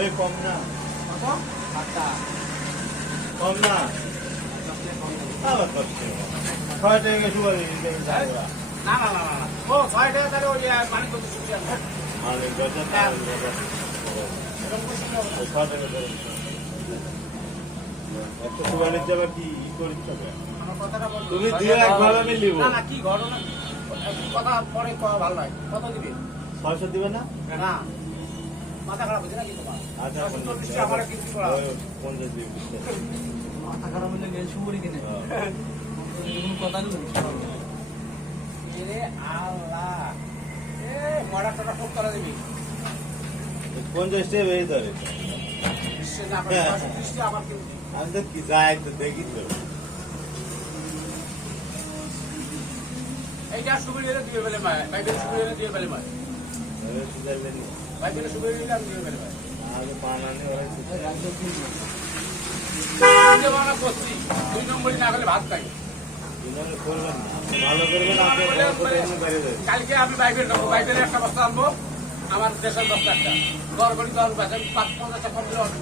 এই কম না কত? আচ্ছা কম না আবার কত 6 টাকা সুপারি না না না না ও 6 টাকা তাহলে ওই পানি কত সুবিধা না মানে গজা এরকম কিছু না 6 টাকা ধরে এত সুপারির যাবে কি করিস তবে আমার কথাটা বল তুমি দিয়ে একভাবে আমি নিব না না কি ঘটনা কি কথা পরে কওয়া ভালো হয় কত দিবি 600 দিবে না না মাথা খারাপ হচ্ছে নাকি তোমার আচ্ছা 40 টাকা আমার কিছু করা 50 দিবি মাথা খারাপ হলে গেল সুপুরি কিনে কোনো কথা নেই এরে আল্লাহ এ মরাটা খুব করা দিবি 50 টাকা বেশি ধরে বিশ্বে না করে 30 টাকা আবার কেউ আমি তো কি যাই তো দেখি তো এইটা সুবিধা এনে দিয়ে ফেলে মায় বাইবেল সুবিধা এনে দিয়ে ফেলে মায় আরে সুজাইলে নি বাইবেল সুবিধা এনে দিয়ে ফেলে মায় আগে পানানি ওরা যে বানা করছি 2 নম্বরই না হলে ভাত খাই দিনে করবেন না ভালো করবেন আপনি করে এনে বাইরে যাবেন কালকে আমি বাইবেল নেবো বাইবেলের একটা বস্তা আনবো আমার দেশের বস্তা একটা গড়গড়ি 10 পাঁচ 50 টাকা কম দিলে হবে